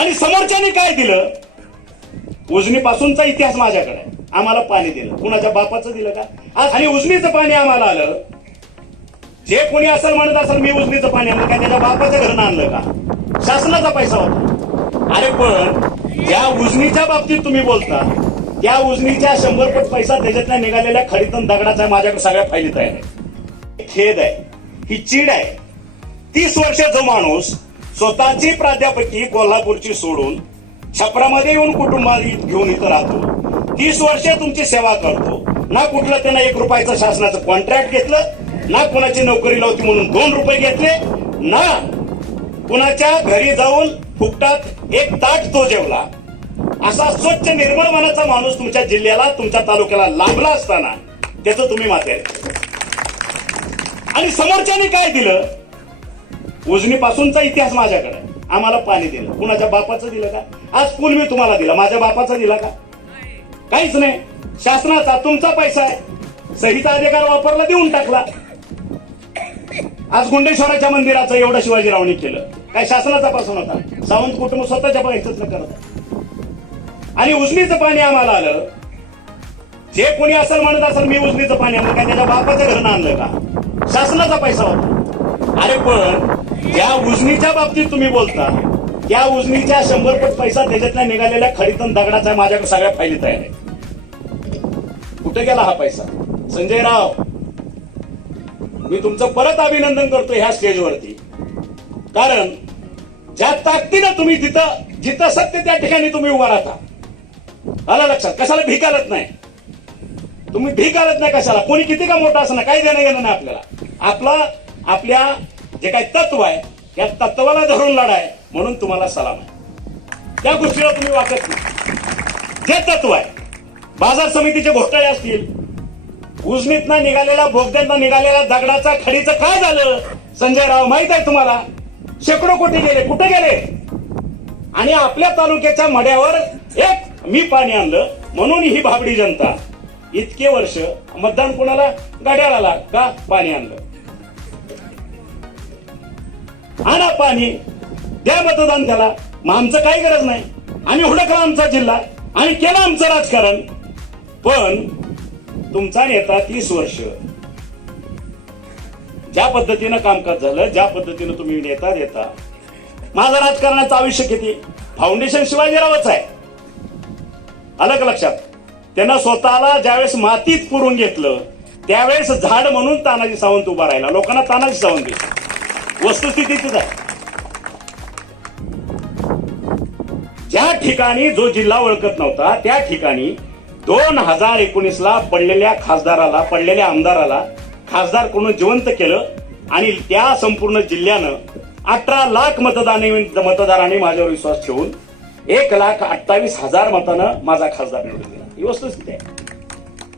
आणि समोरच्याने काय दिलं? उजनीपासूनचा इतिहास माझ्याकडे. आम्हाला पाणी दिलं. कुणाच्या बापाचं दिलं का? आणि उजनीचं पाणी आम्हाला आलं. जे कोणी असं म्हणत असेल मी उजनीचं पाणी आणलं काय त्याच्या बापाच्या घरनं आणलं का? शासनाचा पैसा होता. अरे पण ज्या उजनीच्या बाबतीत तुम्ही बोलता त्या उजनीच्या शंभर पट पैसा त्याच्यातल्या निघालेल्या खडीतन दगडाचा माझ्याकडे सगळ्या फायली तयार आहे खेद आहे. ही चीड आहे. तीस वर्ष जो माणूस स्वतःची प्राध्यापकी कोल्हापूरची सोडून छपरामध्ये येऊन कुटुंबात घेऊन इथं राहतो. तीस वर्ष तुमची सेवा करतो. ना कुठलं त्यांना एक रुपयाचं शासनाचं कॉन्ट्रॅक्ट घेतलं ना कुणाची नोकरी लावती म्हणून दोन रुपये घेतले ना कुणाच्या घरी जाऊन फुकटात एक ताट तो जेवला. असा स्वच्छ निर्मळ मनाचा माणूस तुमच्या जिल्ह्याला तुमच्या तालुक्याला लाभला असताना त्याचं तुम्ही माते आणि समोरच्याने काय दिलं? उजनीपासूनचा इतिहास माझ्याकडे आम्हाला पाणी दिलं. कुणाच्या बापाचं दिलं का? आज पूल मी तुम्हाला दिला. माझ्या बापाचा दिला का? काहीच नाही. शासनाचा तुमचा पैसा आहे. सहीचा अधिकार वापरला देऊन टाकला. आज गुंडेश्वराच्या मंदिराचं एवढं शिवाजीरावने केलं. काय शासनाचा पासून होता? सावंत कुटुंब स्वतःच्या पैशाच करत. आणि उजनीचं पाणी आम्हाला आलं. जे कोणी असेल म्हणत असेल मी उजनीचं पाणी आणलं. काय त्याच्या बापाच्या घरनं आणलं का? शासनाचा पैसा होता. अरे पण ज्या उजनीच्या बाबतीत तुम्ही बोलता. त्या उजनीच्या शंभर पट पैसा त्याच्यातल्या निघालेल्या खडीतन दगडाचा माझ्याकडे सगळ्या फायली तयार आहे. कुठे गेला हा पैसा? संजय राव मी तुमचं परत अभिनंदन करतो ह्या स्टेजवरती. कारण ज्या ताकदीनं तुम्ही जिथं जिथं सत्य त्या ठिकाणी तुम्ही उभा राहता. आला लक्षात? कशाला भीक आलत नाही? तुम्ही भीक आलत नाही कशाला? कोणी किती का मोठा असं काही देणं घेणं नाही आपल्याला. आपला आपल्या जे काही तत्व आहे या तत्वाला धरून लढाय म्हणून तुम्हाला सलाम आहे. त्या गोष्टीला तुम्ही वागत नाही. जे तत्व आहे बाजार समितीचे घोटाळे असतील उजनीतनं निघालेल्या भोगद्यांना निघालेल्या दगडाचा खडीचं काय झालं? संजय राव माहीत आहे तुम्हाला? शेकडो कोटी गेले कुठे गेले? आणि आपल्या तालुक्याच्या मड्यावर एक मी पाणी आणलं म्हणून ही भाबडी जनता इतके वर्ष मतदान कोणाला? गाड्याला का? पाणी आणलं. आणा पाणी द्या मतदान त्याला मग आमचं काही गरज नाही. आम्ही हुडकला आमचा जिल्हा आणि केलं आमचं राजकारण. पण तुमचा नेता तीस वर्ष. ज्या पद्धतीनं कामकाज झालं ज्या पद्धतीनं तुम्ही नेता देता माझं राजकारणाचं आयुष्य किती? फाउंडेशन शिवाजीरावच आहे. आलं का लक्षात. त्यांना स्वतःला ज्यावेळेस मातीत पुरून घेतलं त्यावेळेस झाड म्हणून तानाजी सावंत उभा राहिला. लोकांना तानाजी सावंत दिसला. वस्तुस्थिती आहे ज्या ठिकाणी जो जिल्हा ओळखत नव्हता त्या ठिकाणी दोन हजार एकोणीस ला पडलेल्या खासदाराला पडलेल्या आमदाराला खासदार करून जिवंत केलं आणि त्या संपूर्ण जिल्ह्यानं अठरा लाख मतदाने मतदारांनी माझ्यावर विश्वास ठेवून एक लाख अठ्ठावीस हजार मतानं माझा खासदार निवडून दिला. ही वस्तुस्थिती आहे.